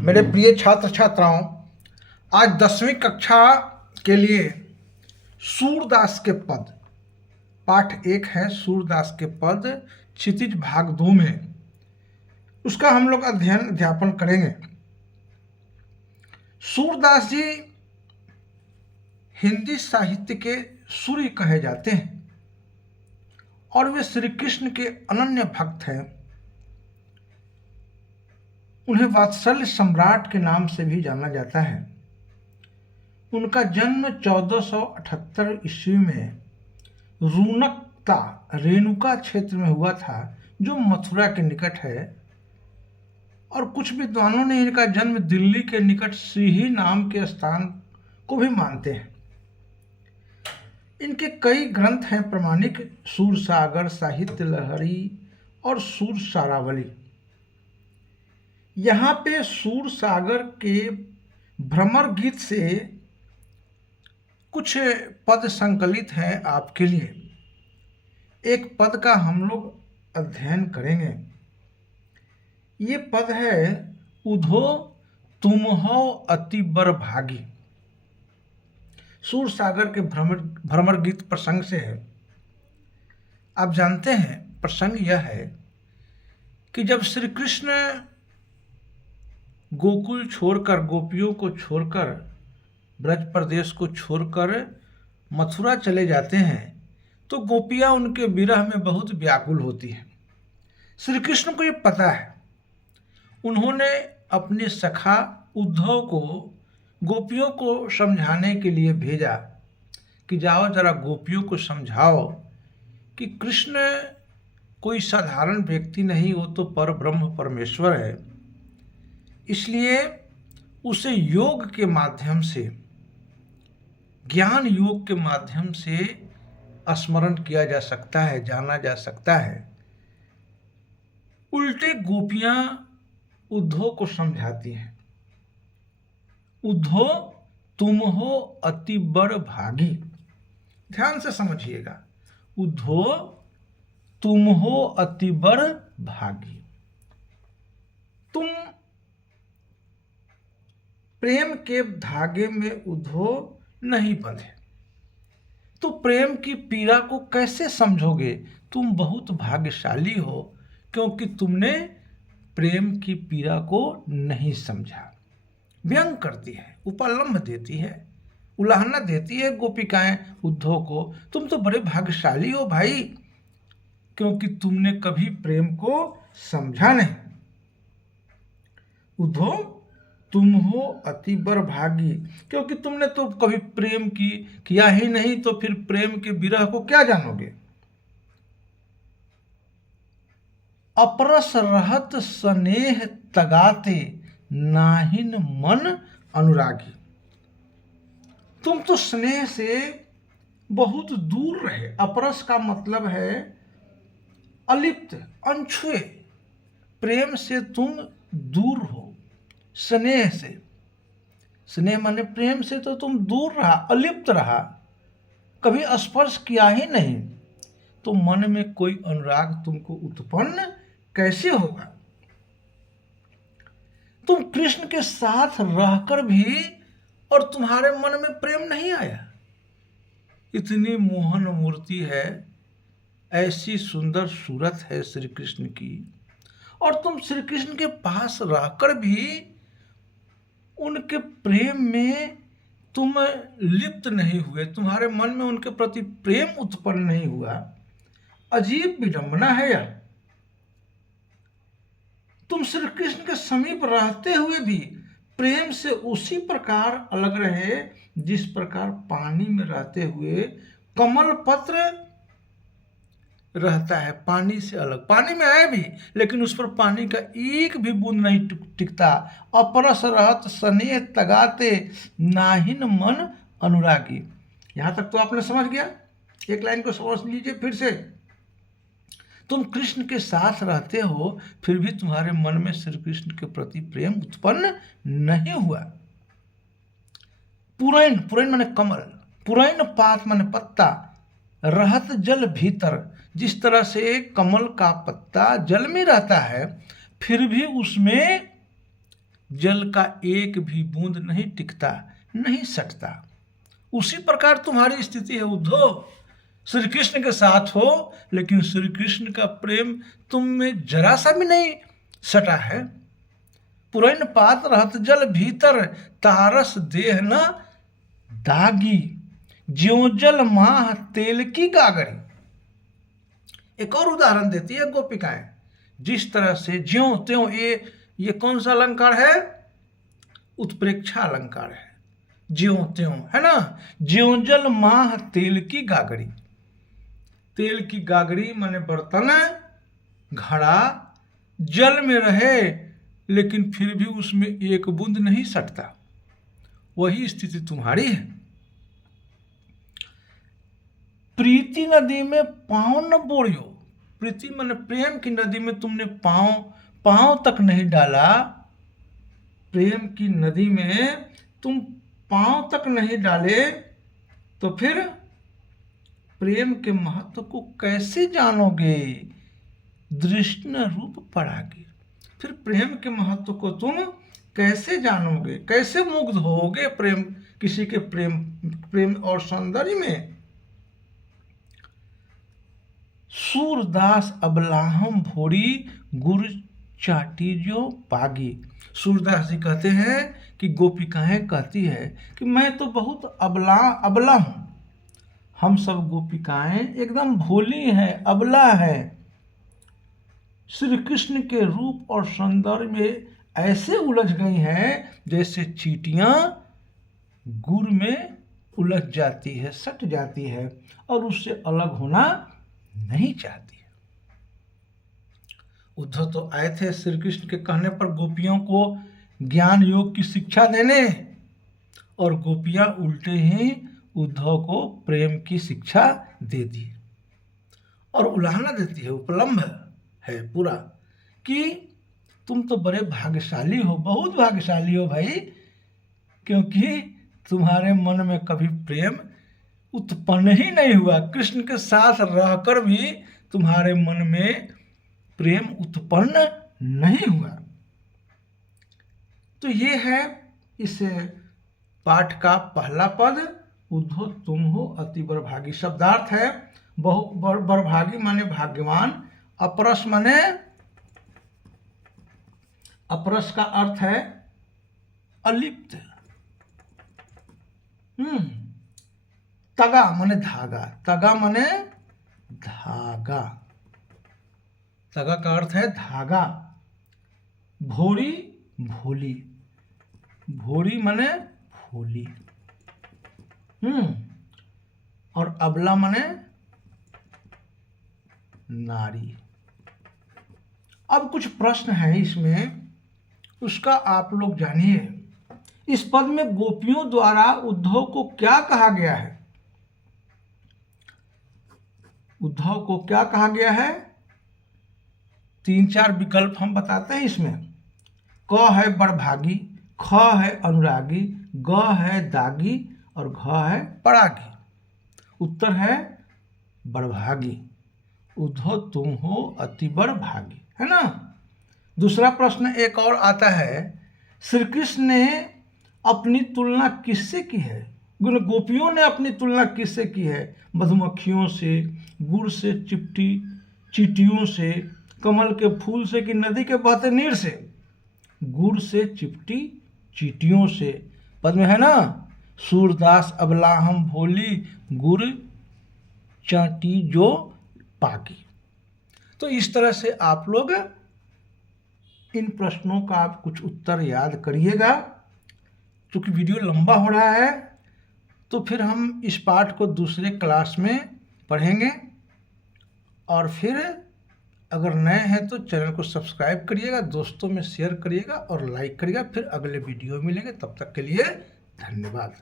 मेरे प्रिय छात्र छात्राओं, आज 10वीं कक्षा के लिए सूरदास के पद पाठ 1 है। सूरदास के पद क्षितिज भाग 2 में उसका हम लोग अध्यापन करेंगे। सूरदास जी हिंदी साहित्य के सूर्य कहे जाते हैं और वे श्री कृष्ण के अनन्य भक्त हैं। उन्हें वात्सल्य सम्राट के नाम से भी जाना जाता है। उनका जन्म 1478 ईस्वी में रूनकता रेणुका क्षेत्र में हुआ था, जो मथुरा के निकट है, और कुछ विद्वानों ने इनका जन्म दिल्ली के निकट सिही नाम के स्थान को भी मानते हैं। इनके कई ग्रंथ हैं प्रमाणिक: सूरसागर, साहित्य लहरी और सूरसारावली। यहाँ पे सूरसागर के भ्रमर गीत से कुछ पद संकलित हैं आपके लिए। एक पद का हम लोग अध्ययन करेंगे। ये पद है: उधो तुम हो अति बर भागी। सूरसागर के भ्रमर गीत प्रसंग से है। आप जानते हैं प्रसंग यह है कि जब श्री कृष्ण गोकुल छोड़कर, गोपियों को छोड़कर, ब्रज प्रदेश को छोड़कर मथुरा चले जाते हैं, तो गोपियां उनके विरह में बहुत व्याकुल होती हैं। श्री कृष्ण को ये पता है। उन्होंने अपने सखा उद्धव को गोपियों को समझाने के लिए भेजा कि जाओ जरा गोपियों को समझाओ कि कृष्ण कोई साधारण व्यक्ति नहीं, वो तो परब्रह्म परमेश्वर है। इसलिए उसे योग के माध्यम से, ज्ञान योग के माध्यम से स्मरण किया जा सकता है, जाना जा सकता है। उल्टे गोपियां उद्धव को समझाती हैं: उद्धव तुम हो अति बड़ भागी। ध्यान से समझिएगा, उद्धव तुम हो अति बड़ भागी। तुम प्रेम के धागे में उद्धव नहीं बंधे, तो प्रेम की पीड़ा को कैसे समझोगे? तुम बहुत भाग्यशाली हो, क्योंकि तुमने प्रेम की पीड़ा को नहीं समझा। व्यंग करती है, उपलम्भ देती है, उलाहना देती है गोपिकाएं उद्धव को। तुम तो बड़े भाग्यशाली हो भाई, क्योंकि तुमने कभी प्रेम को समझा नहीं। उद्धव तुम हो अति बर भागी, क्योंकि तुमने तो कभी प्रेम किया ही नहीं, तो फिर प्रेम के विरह को क्या जानोगे। अपरस रहत स्नेह तगाते, नाहिन मन अनुरागी। तुम तो स्नेह से बहुत दूर रहे। अपरस का मतलब है अलिप्त, अनछुए। प्रेम से तुम दूर हो, स्नेह से। स्नेह माने प्रेम से तो तुम दूर रहा, अलिप्त रहा, कभी स्पर्श किया ही नहीं, तो मन में कोई अनुराग तुमको उत्पन्न कैसे होगा? तुम कृष्ण के साथ रहकर भी और तुम्हारे मन में प्रेम नहीं आया। इतनी मोहन मूर्ति है, ऐसी सुंदर सूरत है श्री कृष्ण की, और तुम श्री कृष्ण के पास रहकर भी उनके प्रेम में तुम लिप्त नहीं हुए, तुम्हारे मन में उनके प्रति प्रेम उत्पन्न नहीं हुआ। अजीब विडंबना है यार। तुम श्री कृष्ण के समीप रहते हुए भी प्रेम से उसी प्रकार अलग रहे जिस प्रकार पानी में रहते हुए कमल पत्र रहता है, पानी से अलग। पानी में आए भी, लेकिन उस पर पानी का एक भी बूंद नहीं टिकता। अपरस रहत स्नेह तगाते, नाहिन मन अनुरागी। यहां तक तो आपने समझ गया। एक लाइन को समझ लीजिए फिर से। तुम कृष्ण के साथ रहते हो, फिर भी तुम्हारे मन में श्री कृष्ण के प्रति प्रेम उत्पन्न नहीं हुआ। पुरैन, पुरैन माने कमल, पुरैन पात माने पत्ता, रहत जल भीतर। जिस तरह से कमल का पत्ता जल में रहता है, फिर भी उसमें जल का एक भी बूंद नहीं टिकता, नहीं सटता। उसी प्रकार तुम्हारी स्थिति है उद्धव। श्री कृष्ण के साथ हो, लेकिन श्री कृष्ण का प्रेम तुम में जरा सा भी नहीं सटा है। पुरैन पात रहत जल भीतर, तारस देह न दागी, ज्यों जल माह तेल की गागरी। एक और उदाहरण देती है गोपिकाएं, जिस तरह से ज्यों त्यों, ये कौन सा अलंकार है? उत्प्रेक्षा अलंकार है। ज्यों त्यों है ना। ज्यों जल माह तेल की गागरी। तेल की गागरी माने बर्तन, घड़ा जल में रहे लेकिन फिर भी उसमें एक बूंद नहीं सटता। वही स्थिति तुम्हारी है। प्रीति नदी में पांव न बोड़ियो। प्रीति माने प्रेम की नदी में तुमने पांव तक नहीं डाला। प्रेम की नदी में तुम पांव तक नहीं डाले तो फिर प्रेम के महत्व को कैसे जानोगे? दृष्ण रूप पड़ागे। फिर प्रेम के महत्व को तुम कैसे जानोगे? कैसे मुग्ध होगे प्रेम, किसी के प्रेम और सौंदर्य में? सूरदास अबलाहम भोरी, गुरु चाटी जो पागी। सूरदास जी कहते हैं कि गोपिकाएं कहती है कि मैं तो बहुत अबला हूं। हम सब गोपिकाएं एकदम भोली हैं, अबला है। श्री कृष्ण के रूप और सौंदर्य में ऐसे उलझ गई हैं जैसे चींटियां गुड़ में उलझ जाती है, सट जाती है और उससे अलग होना नहीं चाहती है। उद्धव तो आए थे श्री कृष्ण के कहने पर गोपियों को ज्ञान योग की शिक्षा देने, और गोपियां उल्टे ही उद्धव को प्रेम की शिक्षा दे दी और उलाहना देती है, उपलम्ब है पूरा कि तुम तो बड़े भाग्यशाली हो, बहुत भाग्यशाली हो भाई, क्योंकि तुम्हारे मन में कभी प्रेम उत्पन्न ही नहीं हुआ। कृष्ण के साथ रहकर भी तुम्हारे मन में प्रेम उत्पन्न नहीं हुआ। तो ये है इस पाठ का पहला पद। उद्धव तुम हो अति बड़भागी। शब्दार्थ है बड़भागी माने भाग्यवान। अपरस माने, अपरस का अर्थ है अलिप्त। तगा माने धागा। तगा माने धागा। तगा का अर्थ है धागा। भोरी भोली। भोरी माने भोली। और अबला माने नारी। अब कुछ प्रश्न है इसमें, उसका आप लोग जानिए। इस पद में गोपियों द्वारा उद्धव को क्या कहा गया है? उद्धव को क्या कहा गया है? 3-4 विकल्प हम बताते हैं इसमें। क है बड़भागी, ख है अनुरागी, ग है दागी और घ है परागी। उत्तर है बड़भागी। उद्धव तुम हो अति बड़भागी, है ना। दूसरा प्रश्न एक और आता है, श्री कृष्ण ने अपनी तुलना किससे की है? गोपियों ने अपनी तुलना किससे की है? मधुमक्खियों से, गुड़ से, चींटियों से, कमल के फूल से कि नदी के बहते नीर से? गुड़ से, चिपटी, चींटियों से। पद में है ना, सूरदास अबलाहम भोली, गुड़ चाटी जो पाकी। तो इस तरह से आप लोग इन प्रश्नों का आप कुछ उत्तर याद करिएगा। क्योंकि वीडियो लंबा हो रहा है तो फिर हम इस पाठ को दूसरे क्लास में पढ़ेंगे। और फिर अगर नए हैं तो चैनल को सब्सक्राइब करिएगा, दोस्तों में शेयर करिएगा और लाइक करिएगा। फिर अगले वीडियो मिलेंगे, तब तक के लिए धन्यवाद।